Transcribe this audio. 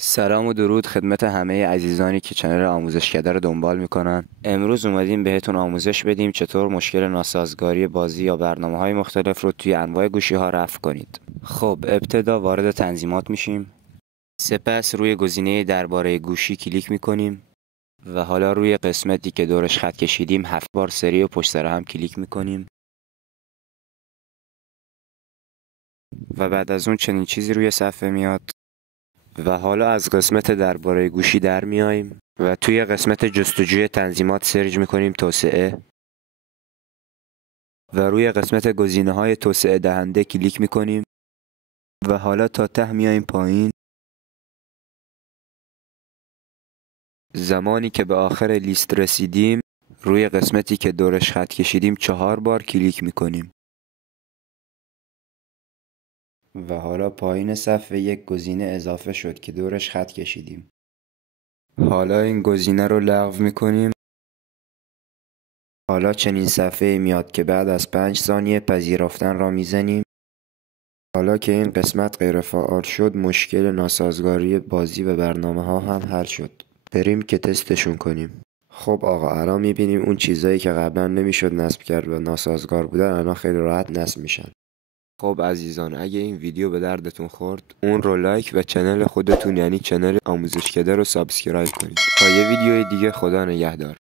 سلام و درود خدمت همه عزیزانی که چنل آموزشکده رو دنبال میکنن. امروز اومدیم بهتون آموزش بدیم چطور مشکل ناسازگاری بازی یا برنامه‌های مختلف رو توی انواع گوشی‌ها رفع کنید. خب ابتدا وارد تنظیمات میشیم. سپس روی گزینه درباره گوشی کلیک میکنیم و حالا روی قسمتی که دورش خط کشیدیم 7 بار سری و پشت سر هم کلیک میکنیم و بعد از اون چنین چیزی روی صفحه میاد. و حالا از قسمت درباره گوشی در میایم و توی قسمت جستجوی تنظیمات سرچ میکنیم توسعه و روی قسمت گزینه‌های توسعه دهنده کلیک میکنیم و حالا تا ته میایم پایین. زمانی که به آخر لیست رسیدیم روی قسمتی که دورش خط کشیدیم 4 بار کلیک میکنیم و حالا پایین صفحه یک گزینه اضافه شد که دورش خط کشیدیم. حالا این گزینه رو لغو میکنیم. حالا چنین صفحه میاد که بعد از 5 ثانیه پذیرفتن را میزنیم. حالا که این قسمت غیر فعال شد مشکل ناسازگاری بازی و برنامه ها هم حل شد. بریم که تستشون کنیم. خب آقا الان میبینیم اون چیزایی که قبلا نمیشد نصب کرد و ناسازگار بودن الان خیلی راحت نصب میشن. خب عزیزان اگه این ویدیو به دردتون خورد اون رو لایک و چنل خودتون یعنی چنل آموزشکده رو سابسکرایب کنید. تا یه ویدیوی دیگه خدا نگهدار.